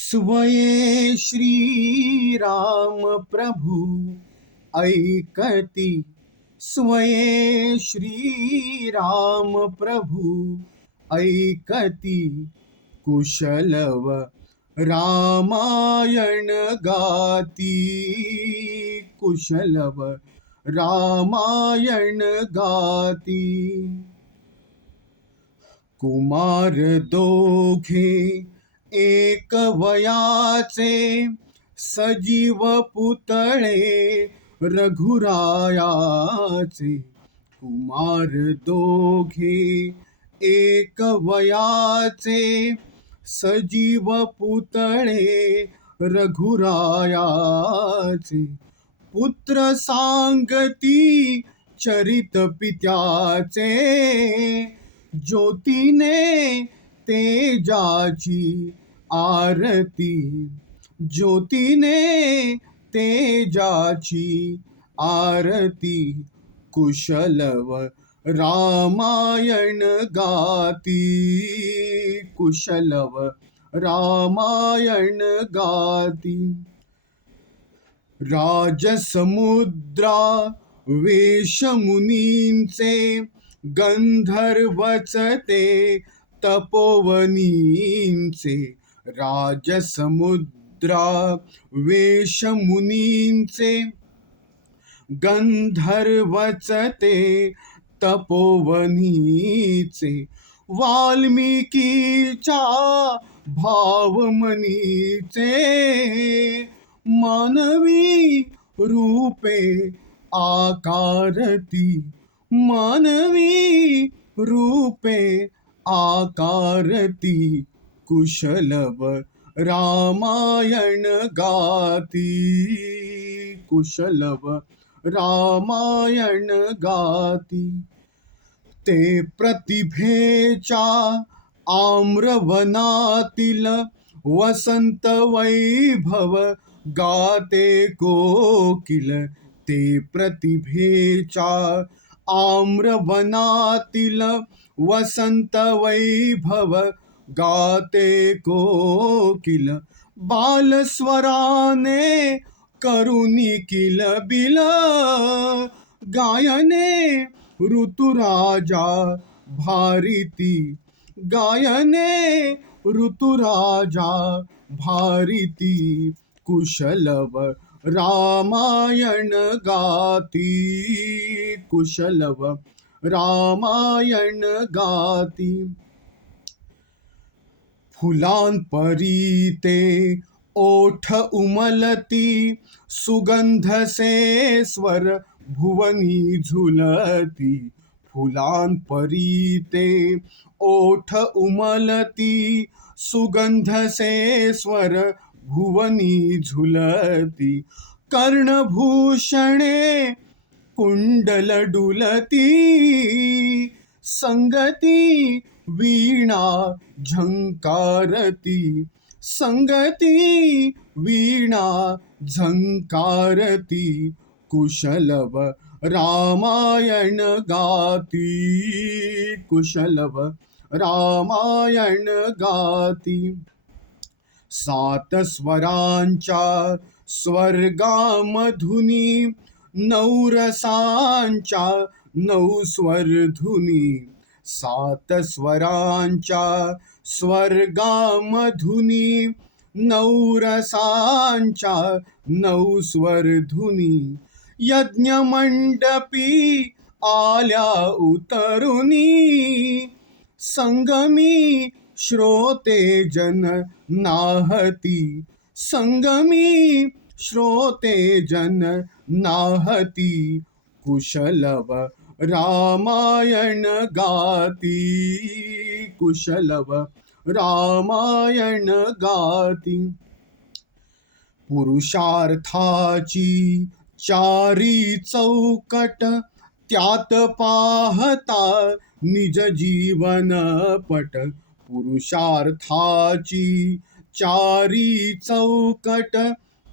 स्वये श्रीराम प्रभु ऐकती। स्वये श्रीराम प्रभु ऐकती। कुशलव रामायण गाती। कुशलव रामायण गाती। कुमार दोघे एक वयाचे सजीव पुतळे रघुरायाचे. कुमार दोघे एक वयाचे सजीव पुतळे रघुरायाचे. पुत्र सांगती चरित पित्याचे. ज्योतीने तेजाची आरती। ज्योतीने तेजाची आरती कुशलव रामायण गाती। कुशलव रामायण गाती। राजसमुद्रा वेशमुनींचे गंधर्वचते तपोवनींचे राजसमुद्रा वेशमुनींचे गंधर्वचते तपोवनीचे वाल्मिकीच्या भावमनीचे मानवी रूपे आकारती मानवी रूपे आकारती कुशलव रामायण गाती। कुशलव रामायण गाती। ते प्रतिभेच्या आम्रवनातील वैभव गाते कोकिल। ते प्रतिभेच्या आम्रवनातील वसंत वैभव गाते कोकिल। बालस्वराने करुणी किल बिल। गायने ऋतुराजा भारिती। गायने ऋतुराजा भारिती। कुशलव रामायण गाती, कुशलव रामायण गाती। फुलांपरी परीते, ओठ उमलती, सुगंध से स्वर भुवनी झुलती। फुलांपरी परीते, ओठ उमलती, सुगंध से स्वर भुवनी झुलती, कर्णभूषणे कुंडल डुलती संगती वीणा झंकारती, संगती वीणा झंकारती, कुशलव रामायण गाती, कुशलव रामायण गाती। सात स्वरांच्या स्वर्गामधुनी नवरसांच्या नऊ स्वरधुनी सात स्वरांच्या स्वर्गामधुनी नवरसांच्या नऊ स्वरधुनी यज्ञमंडपी आल्या उतरुनी संगमी श्रोते जन नाहती। संगमी श्रोते जन नाहती। कुशलव रामायण गाती। कुशलव रामायण गाती। पुरुषार्थाची चारी चौकट त्यात पाहता निज जीवन पट। पुरुषार्थाची चारी चौकट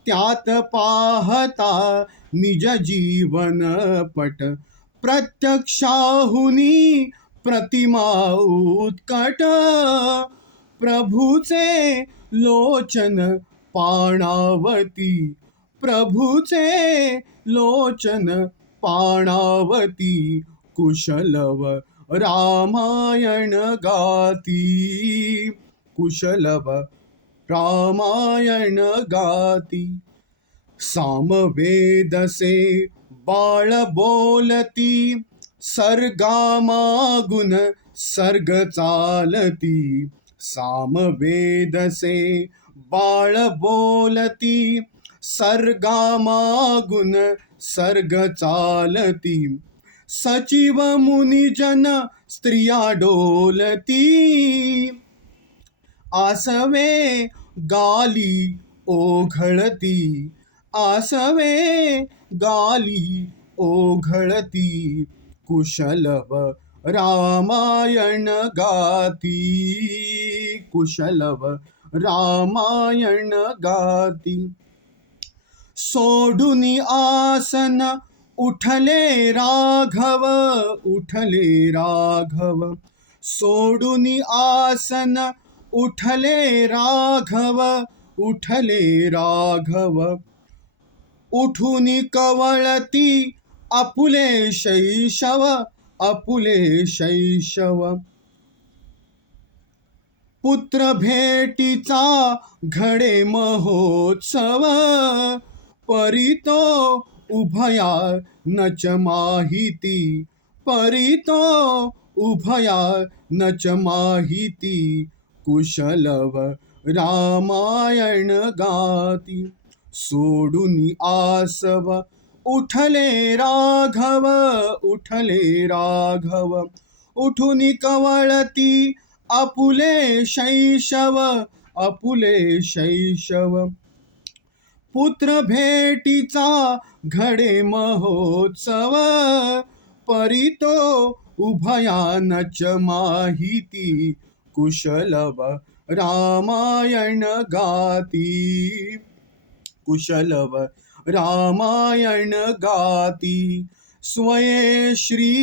त्यात पाहता निज जीवन पट. प्रत्यक्षाहुनी प्रतिमा उत्कट. प्रभूचे लोचन पाणावती. प्रभूचे लोचन पाणावती कुशलव रामायण गाती। कुशलव रामायण गाती। सामवेदसे बाळ बोलती। सर्गामा गुण सर्ग चालती। सामवेदसे बाळ बोलती। सर्गामागुन सर्ग चालती। सचिव मुनिजन स्त्रिया डोलती। आसवे गाली ओघळती। आसवे गाली ओघळती। कुशलव रामायण गाती। कुशलव रामायण गाती। सोडुनी आसन उठले राघव उठले राघव. सोडून आसन उठले राघव उठले राघव. उठून कवळती अपुले शैशव अपुले शैशव. पुत्र भेटीचा घडे महोत्सव परितो उभया नच माहिती। परितो उभया न च माहिती। कुशलव रामायण गाती। सोडून आसव, उठले राघव उठले राघव। उठून कवळती, अपुले शैशव अपुले शैशव। पुत्र भेटीचा घडे महोत्सव परितो उभयानच माहिती कुशलव रामायण गाती। कुशलव रामायण गाती। स्वये श्री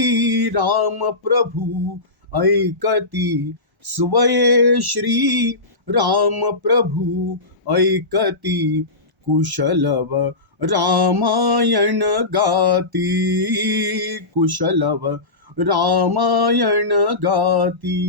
राम प्रभू ऐकती। स्वये श्री राम प्रभू ऐकती। कुशलव रामायण गाती। कुशलव रामायण गाती।